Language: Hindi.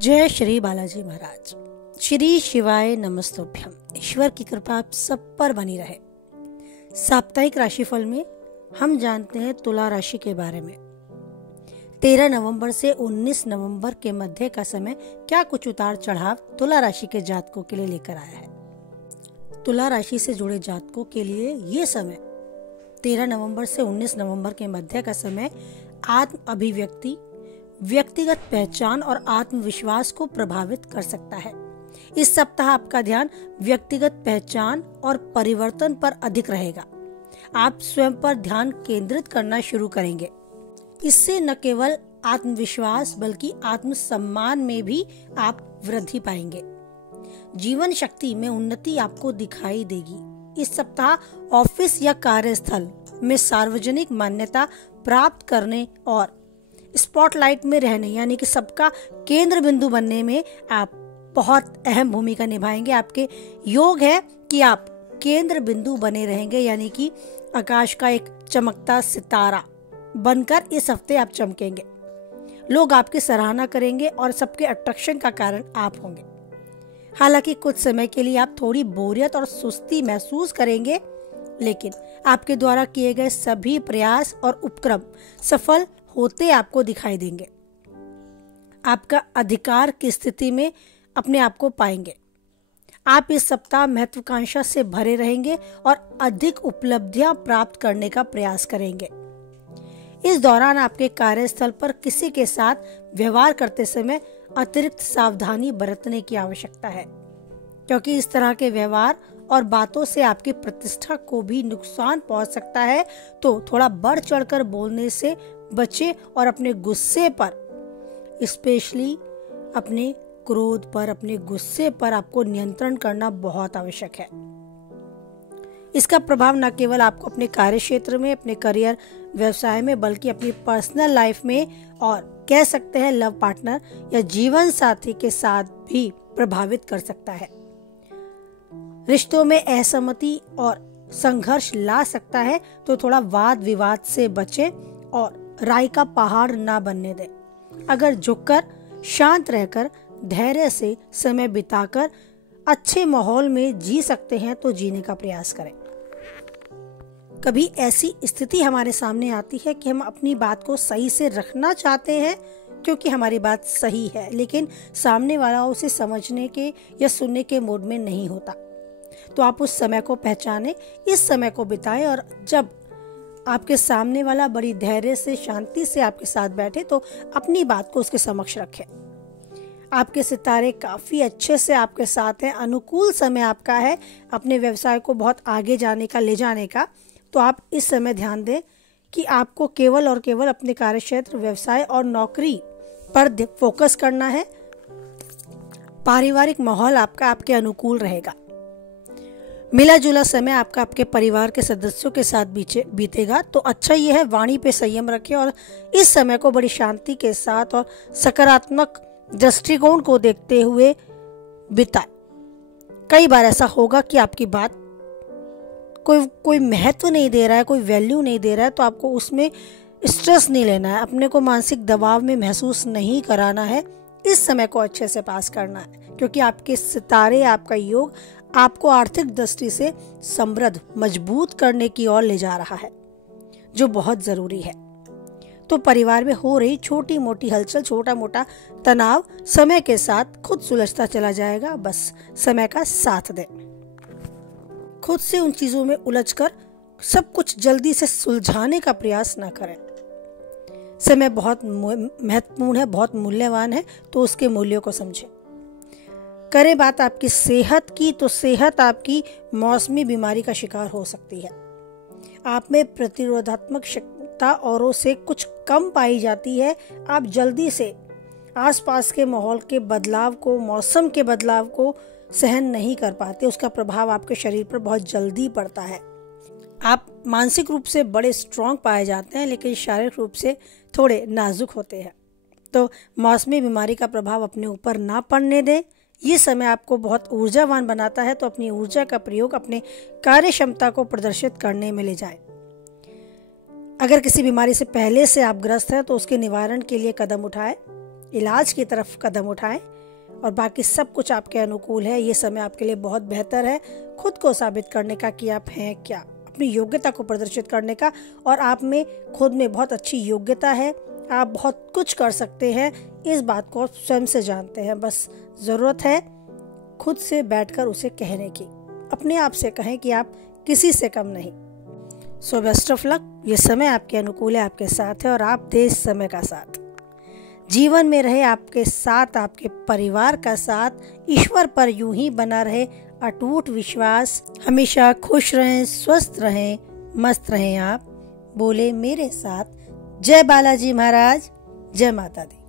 जय श्री बालाजी महाराज। श्री शिवाय नमस्तुभ्यम। ईश्वर की कृपा आप सब पर बनी रहे। साप्ताहिक राशिफल में हम जानते हैं तुला राशि के बारे में। 13 नवंबर से 19 नवंबर के मध्य का समय क्या कुछ उतार चढ़ाव तुला राशि के जातकों के लिए लेकर आया है। तुला राशि से जुड़े जातकों के लिए ये समय 13 नवंबर से 19 नवंबर के मध्य का समय आत्म अभिव्यक्ति, व्यक्तिगत पहचान और आत्मविश्वास को प्रभावित कर सकता है। इस सप्ताह आपका ध्यान व्यक्तिगत पहचान और परिवर्तन पर अधिक रहेगा। आप स्वयं पर ध्यान केंद्रित करना शुरू करेंगे। इससे न केवल आत्मविश्वास बल्कि आत्मसम्मान में भी आप वृद्धि पाएंगे। जीवन शक्ति में उन्नति आपको दिखाई देगी। इस सप्ताह ऑफिस या कार्यस्थल में सार्वजनिक मान्यता प्राप्त करने और स्पॉटलाइट में रहने यानी कि सबका केंद्र बिंदु बनने में आप बहुत अहम भूमिका निभाएंगे। आपके योग है कि आप केंद्र बिंदु बने रहेंगे, यानी कि आकाश का एक चमकता सितारा बनकर इस हफ्ते आप चमकेंगे। लोग आपकी सराहना करेंगे और सबके अट्रैक्शन का कारण आप होंगे। हालांकि कुछ समय के लिए आप थोड़ी बोरियत और सुस्ती महसूस करेंगे, लेकिन आपके द्वारा किए गए सभी प्रयास और उपक्रम सफल होते आपको दिखाई देंगे। आपका अधिकार की स्थिति में अपने आप को पाएंगे। आप इस सप्ताह महत्वाकांक्षा से भरे रहेंगे और अधिक उपलब्धियां प्राप्त करने का प्रयास करेंगे। इस दौरान आपके कार्यस्थल पर किसी के साथ व्यवहार करते समय अतिरिक्त सावधानी बरतने की आवश्यकता है, क्योंकि इस तरह के व्यवहार और बातों से आपकी प्रतिष्ठा को भी नुकसान पहुंच सकता है। तो थोड़ा बढ़ चढ़कर बोलने से बचे और अपने गुस्से पर, स्पेशली अपने क्रोध पर, अपने गुस्से पर आपको नियंत्रण करना बहुत आवश्यक है। इसका प्रभाव न केवल आपको अपने कार्य क्षेत्र में, अपने करियर व्यवसाय में, बल्कि अपनी पर्सनल लाइफ में और कह सकते हैं लव पार्टनर या जीवन साथी के साथ भी प्रभावित कर सकता है। रिश्तों में असहमति और संघर्ष ला सकता है, तो थोड़ा वाद विवाद से बचें और राई का पहाड़ ना बनने दें। अगर झुककर, शांत रहकर, धैर्य से समय बिताकर अच्छे माहौल में जी सकते हैं तो जीने का प्रयास करें। कभी ऐसी स्थिति हमारे सामने आती है कि हम अपनी बात को सही से रखना चाहते हैं क्योंकि हमारी बात सही है, लेकिन सामने वाला उसे समझने के या सुनने के मूड में नहीं होता। तो आप उस समय को पहचानें, इस समय को बिताएं और जब आपके सामने वाला बड़ी धैर्य से, शांति से आपके साथ बैठे तो अपनी बात को उसके समक्ष रखें। आपके सितारे काफी अच्छे से आपके साथ हैं, अनुकूल समय आपका है अपने व्यवसाय को बहुत आगे जाने का, ले जाने का। तो आप इस समय ध्यान दें कि आपको केवल और केवल अपने कार्यक्षेत्र, व्यवसाय और नौकरी पर फोकस करना है। पारिवारिक माहौल आपका आपके अनुकूल रहेगा। मिला जुला समय आपका आपके परिवार के सदस्यों के साथ बीतेगा। तो अच्छा यह है, वाणी पे संयम रखें और इस समय को बड़ी शांति के साथ और सकारात्मक दृष्टिकोण को देखते हुए बिताएं। कई बार ऐसा होगा कि आपकी बात कोई महत्व नहीं दे रहा है, कोई वैल्यू नहीं दे रहा है, तो आपको उसमें स्ट्रेस नहीं लेना है, अपने को मानसिक दबाव में महसूस नहीं कराना है। इस समय को अच्छे से पास करना है, क्योंकि आपके सितारे, आपका योग आपको आर्थिक दृष्टि से समृद्ध, मजबूत करने की ओर ले जा रहा है, जो बहुत जरूरी है। तो परिवार में हो रही छोटी मोटी हलचल, छोटा मोटा तनाव समय के साथ खुद सुलझता चला जाएगा। बस समय का साथ दें। खुद से उन चीजों में उलझकर सब कुछ जल्दी से सुलझाने का प्रयास ना करें। समय बहुत महत्वपूर्ण है, बहुत मूल्यवान है, तो उसके मूल्यों को समझें। करें बात आपकी सेहत की, तो सेहत आपकी मौसमी बीमारी का शिकार हो सकती है। आप में प्रतिरोधात्मक क्षमता औरों से कुछ कम पाई जाती है। आप जल्दी से आसपास के माहौल के बदलाव को, मौसम के बदलाव को सहन नहीं कर पाते। उसका प्रभाव आपके शरीर पर बहुत जल्दी पड़ता है। आप मानसिक रूप से बड़े स्ट्रांग पाए जाते हैं, लेकिन शारीरिक रूप से थोड़े नाजुक होते हैं। तो मौसमी बीमारी का प्रभाव अपने ऊपर ना पड़ने दें। ये समय आपको बहुत ऊर्जावान बनाता है, तो अपनी ऊर्जा का प्रयोग अपने कार्य क्षमता को प्रदर्शित करने में ले जाएं। अगर किसी बीमारी से पहले से आप ग्रस्त हैं तो उसके निवारण के लिए कदम उठाएं। इलाज की तरफ कदम उठाएं और बाकी सब कुछ आपके अनुकूल है। ये समय आपके लिए बहुत बेहतर है खुद को साबित करने का कि आप हैं क्या, अपनी योग्यता को प्रदर्शित करने का। और आप में खुद में बहुत अच्छी योग्यता है, आप बहुत कुछ कर सकते हैं, इस बात को आप स्वयं से जानते हैं। बस ज़रूरत है खुद से बैठकर उसे कहने की। अपने आप से कहें कि आप किसी से कम नहीं। So best of luck. ये समय आपके अनुकूल है, आपके साथ है और आप दे इस समय का साथ। जीवन में रहे आपके साथ, आपके परिवार का साथ, ईश्वर पर यूं ही बना रहे अटूट विश्वास। हमेशा खुश रहें, स्वस्थ रहें, मस्त रहें। आप बोले मेरे साथ। जय बालाजी महाराज, जय माता दी।